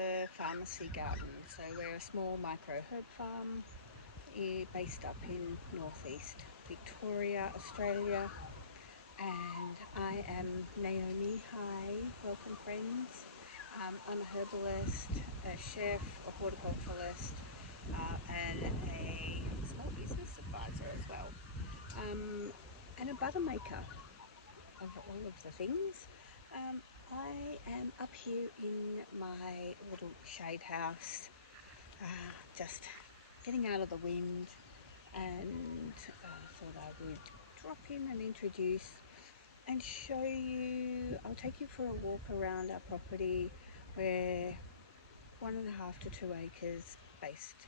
the pharmacy garden. So we're a small micro herb farm based up in northeast Victoria, Australia. And I am Naomi. Hi, welcome friends. I'm a herbalist, a chef, a horticulturalist, and a small business advisor as well, and a butter maker of all of the things. I am up here in my little shade house, just getting out of the wind, and thought I would drop in and introduce and show you. I'll take you for a walk around our property. We're 1.5 to 2 acres based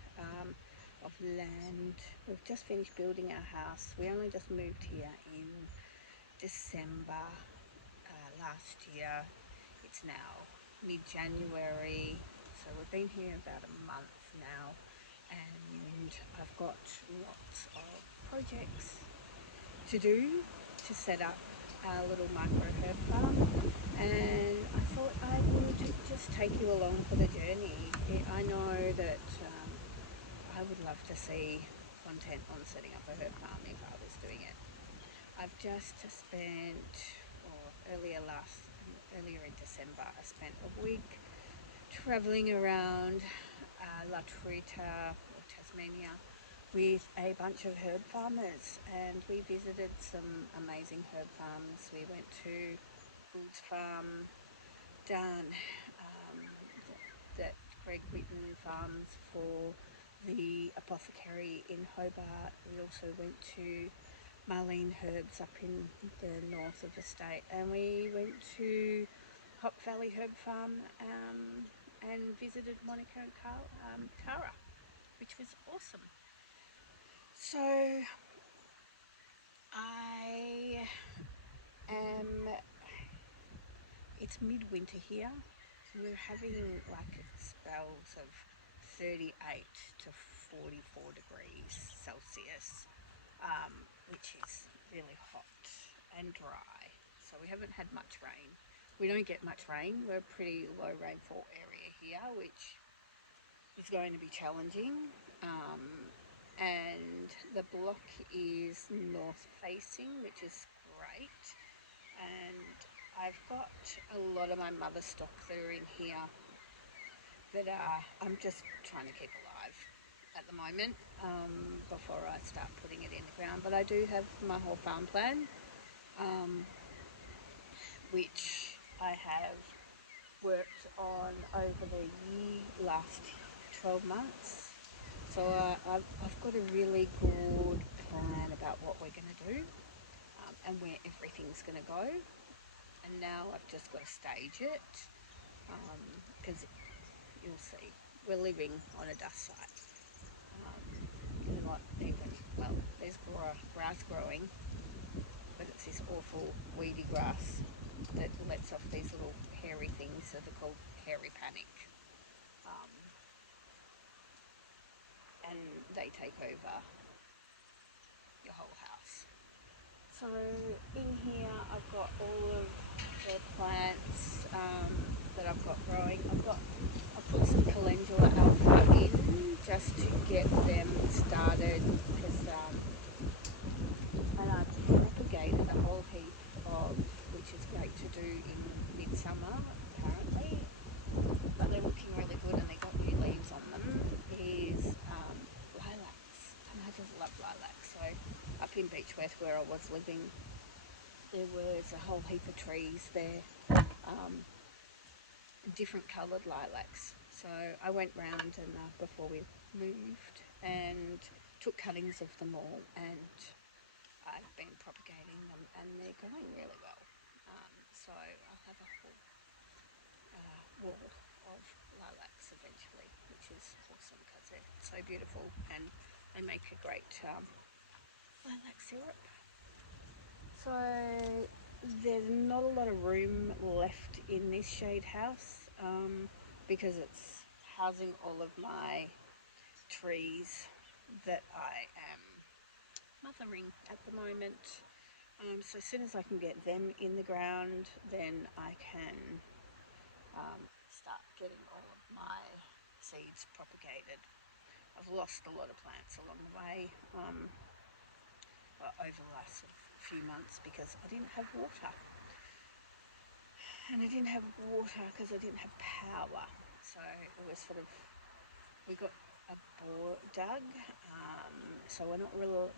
of land. We've just finished building our house. We only just moved here in December last year. It's now mid-January, so we've been here about a month now, and I've got lots of projects to do to set up our little micro herb farm, and I thought I would just take you along for the journey. I know that I would love to see content on setting up a herb farm if I was doing it. I've just spent, earlier in December, I spent a week travelling around La Truita, or Tasmania, with a bunch of herb farmers, and we visited some amazing herb farms. We went to Gould's Farm down that Greg Whitten farms for the apothecary in Hobart. We also went to Marlene Herbs up in the north of the state, and we went to Hop Valley Herb Farm and visited Monica and Cara, which was awesome. So it's midwinter here. We're having like spells of 38 to 44 degrees Celsius, which is really hot and dry. So we haven't had much rain. We don't get much rain. We're a pretty low rainfall area here, which is going to be challenging. And the block is north facing, which is great. And I've got a lot of my mother stock that are in here that I'm just trying to keep alive at the moment, before I start putting it in the ground. But I do have my whole farm plan, which I have worked on over the last 12 months. So I've got a really good plan about what we're going to do, and where everything's going to go. And now I've just got to stage it, because you'll see, we're living on a dust site. There's not even, well, there's grass growing, but it's this awful weedy grass that lets off these little hairy things that are called hairy panic. And they take over your whole house. So in here I've got all of the plants that I've got growing. I've put some calendula alpha in just to get them started, because and I've propagated a whole heap of, which is great to do in midsummer apparently, but they're looking really good and they got new leaves on them, is lilacs, and I just love lilacs. So up in Beechworth where I was living, there was a whole heap of trees there, different coloured lilacs. So I went round and before we moved, and took cuttings of them all, and I've been propagating them, and they're going really well. So I'll have a whole wall of lilacs eventually, which is awesome because they're so beautiful and they make a great lilac syrup. So there's not a lot of room left in this shade house, because it's housing all of my trees that I am mothering at the moment. So as soon as I can get them in the ground, then I can start getting all of my seeds propagated. I've lost a lot of plants along the way over the last sort of few months because I didn't have water. And I didn't have water because I didn't have power. So it was sort of, we got a bore dug, so we're not really,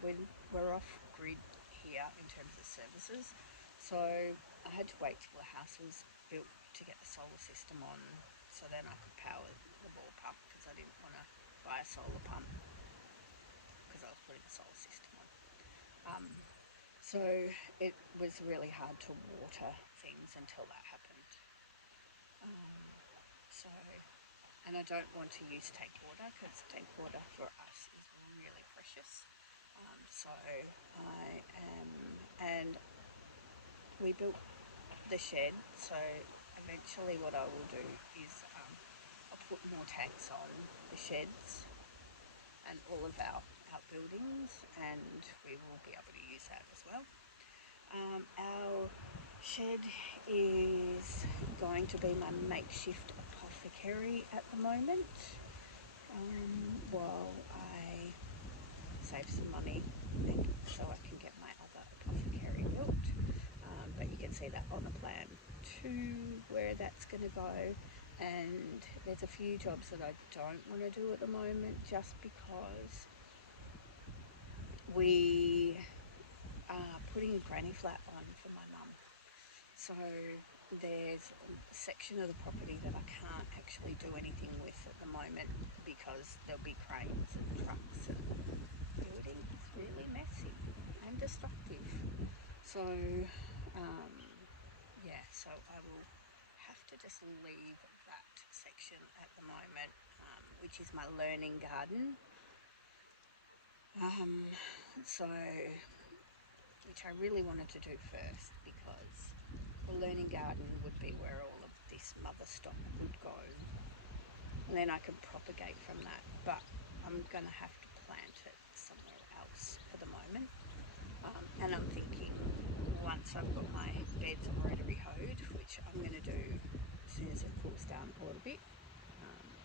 we're off grid here in terms of services. So I had to wait till the house was built to get the solar system on, so then I could power the bore pump, because I didn't want to buy a solar pump because I was putting the solar system on. So it was really hard to water things until that happened. And I don't want to use tank water because tank water for us is really precious. And we built the shed, so eventually what I will do is I'll put more tanks on the sheds and all of our outbuildings, and we will be able to use that as well. Our shed is going to be my makeshift apothecary at the moment, while I save some money so I can get my other apothecary built. But you can see that on the plan too, where that's going to go. And there's a few jobs that I don't want to do at the moment, just because we are putting a granny flat on for my mum. So there's a section of the property that I can't actually do anything with at the moment because there'll be cranes and trucks, and building is really messy and destructive. So so I will have to just leave that section at the moment, which is my learning garden. Which I really wanted to do first, because the learning garden would be where all of this mother stock would go, and then I could propagate from that. But I'm going to have to plant it somewhere else for the moment. And I'm thinking, once I've got my beds rotary hoed, which I'm going to do as soon as it cools down a little bit,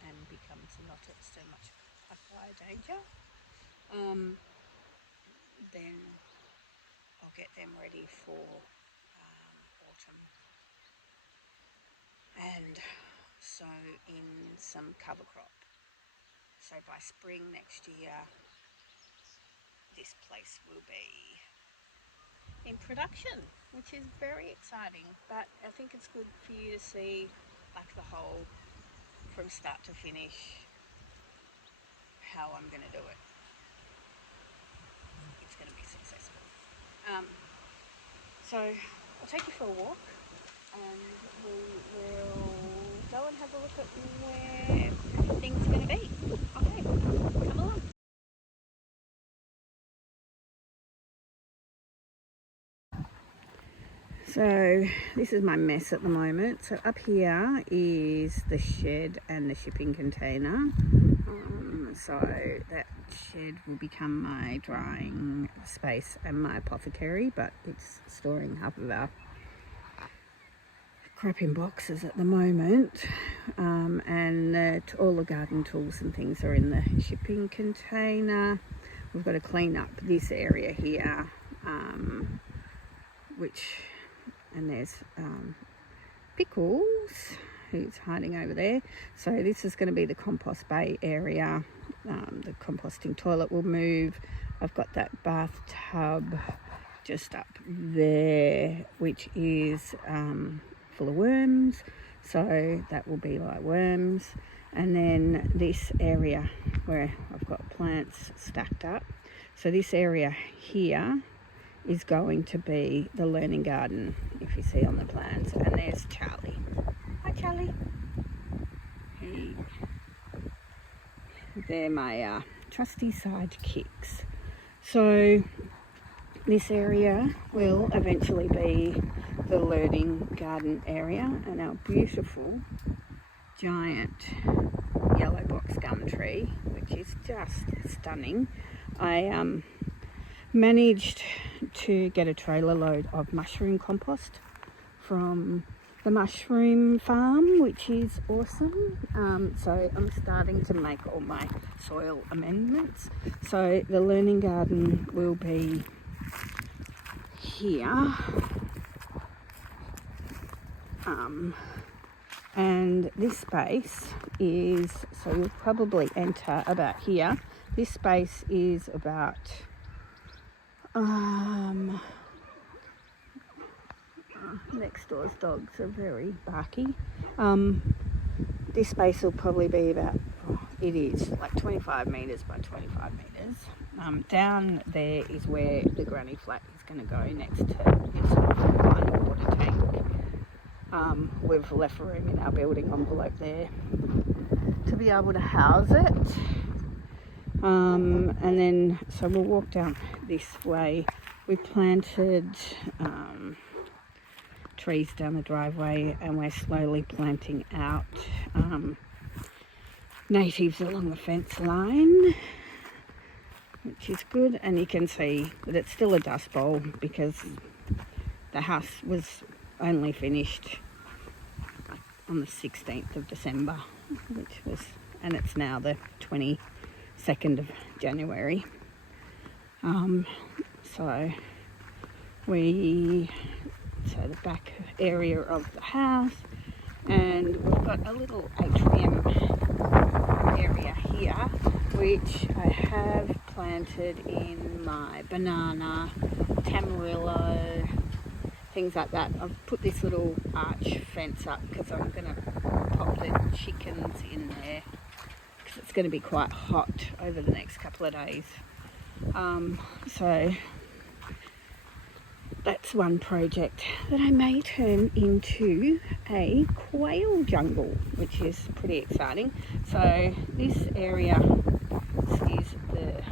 and becomes not so much a fire danger, then I'll get them ready for autumn, and sow in some cover crop. So by spring next year, this place will be in production, which is very exciting. But I think it's good for you to see like the whole, from start to finish, how I'm going to do it. It's going to be successful. So I'll take you for a walk, and we will go and have a look at where everything's going to be. Okay, come along. So this is my mess at the moment. So up here is the shed and the shipping container. So that shed will become my drying space and my apothecary, but it's storing half of our crap in boxes at the moment. And all the garden tools and things are in the shipping container. We've got to clean up this area here, and there's Pickles, who's hiding over there. So this is going to be the compost bay area. The composting toilet will move. I've got that bathtub just up there, which is full of worms, so that will be like worms. And then this area where I've got plants stacked up, so this area here is going to be the learning garden, if you see on the plans. And there's Charlie. Hi Charlie. Hey. They're my trusty sidekicks. So this area will eventually be the learning garden area, and our beautiful giant yellow box gum tree, which is just stunning. I managed to get a trailer load of mushroom compost from the mushroom farm, which is awesome. So I'm starting to make all my soil amendments. So the learning garden will be here. And this space is, so you'll probably enter about here. This space is about next door's dogs are very barky. This space will probably be about, it is like 25 metres by 25 metres. Down there is where the granny flat is going to go next to its one water tank. We've left room in our building envelope there to be able to house it. And then, so we'll walk down this way. We planted trees down the driveway, and we're slowly planting out natives along the fence line, which is good. And you can see that it's still a dust bowl because the house was only finished on the 16th of December, and it's now the 22nd of January. So the back area of the house, and we've got a little atrium area here, which I have planted in my banana, tamarillo, things like that. I've put this little arch fence up because I'm going to pop the chickens in there because it's going to be quite hot over the next couple of days. So that's one project that I may turn into a quail jungle, which is pretty exciting. So this area is the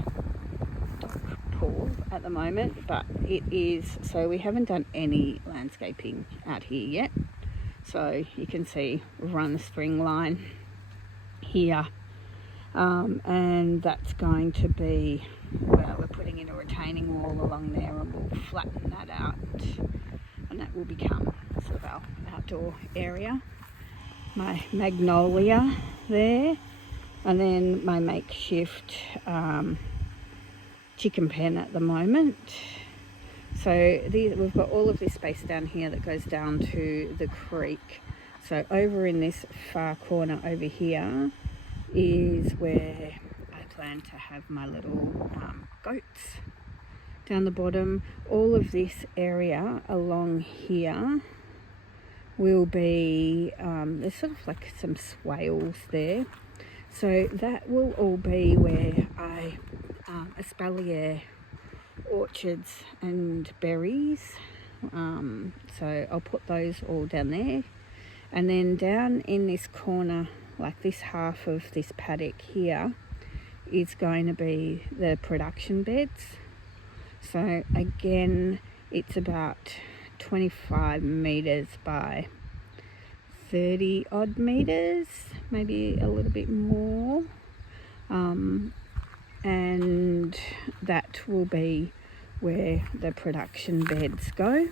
dog pool at the moment, but it is, so we haven't done any landscaping out here yet. So you can see we've run the string line here, and that's going to be, well, we're putting in a retaining wall along there, and we'll flatten that out, and that will become sort of our outdoor area. My magnolia there, and then my makeshift chicken pen at the moment. So we've got all of this space down here that goes down to the creek. So over in this far corner over here is where I plan to have my little goats down the bottom. All of this area along here will be, there's sort of like some swales there. So that will all be where I espalier orchards and berries. So I'll put those all down there. And then down in this corner, like this half of this paddock here, is going to be the production beds. So again, it's about 25 metres by 30 odd metres, maybe a little bit more. And that will be where the production beds go.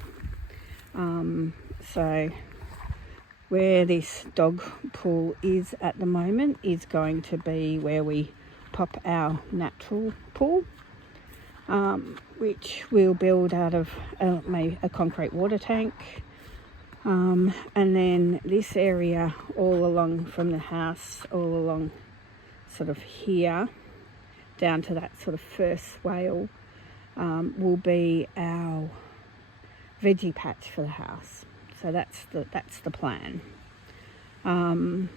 So where this dog pool is at the moment is going to be where we pop our natural pool, which we'll build out of a concrete water tank. And then this area all along from the house, all along sort of here, down to that sort of first swale, will be our veggie patch for the house. So that's the plan. And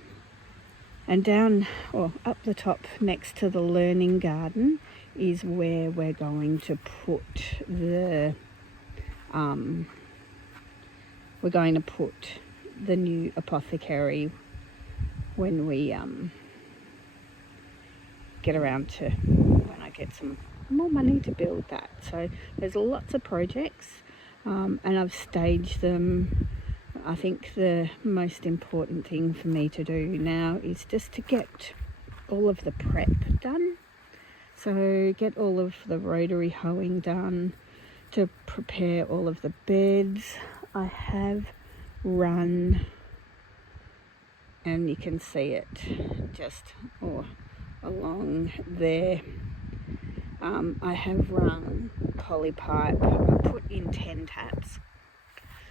down, or up the top next to the learning garden, is where we're going to put the new apothecary when we get around to, when I get some more money to build that. So there's lots of projects, and I've staged them. I think the most important thing for me to do now is just to get all of the prep done. So get all of the rotary hoeing done, to prepare all of the beds. I have run, and you can see it just along there. I have run polypipe. I put in 10 taps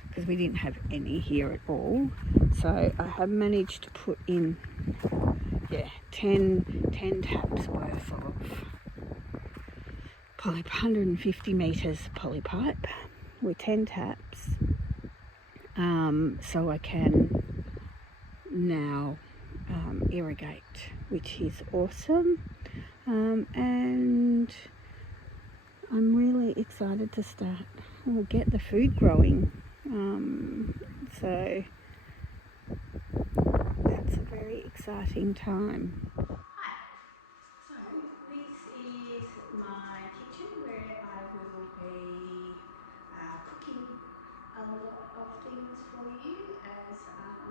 because we didn't have any here at all. So I have managed to put in 10 taps worth of polypipe, 150 metres polypipe with 10 taps. So I can now irrigate, which is awesome. And I'm really excited to start or get the food growing. So that's a very exciting time. Hi. So this is my kitchen where I will be cooking a lot of things for you as our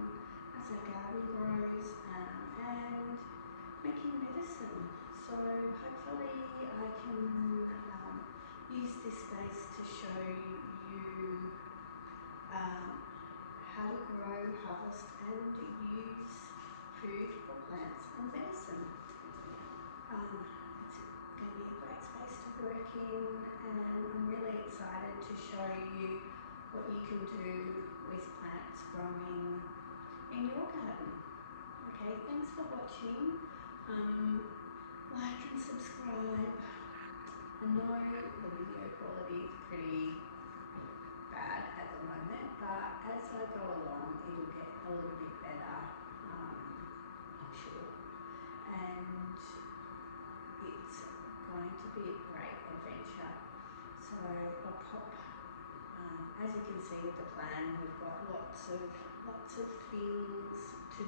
garden grows, and making medicine. So hopefully I can use this space to show you how to grow, harvest and use food for plants and medicine. It's going to be a great space to work in, and I'm really excited to show you what you can do with plants growing in your garden. Okay, thanks for watching. Like and subscribe. I know the video quality is pretty bad at the moment, but as I go along it'll get a little bit better, I'm sure. And it's going to be a great adventure. So I'll pop, as you can see with the plan, we've got lots of things to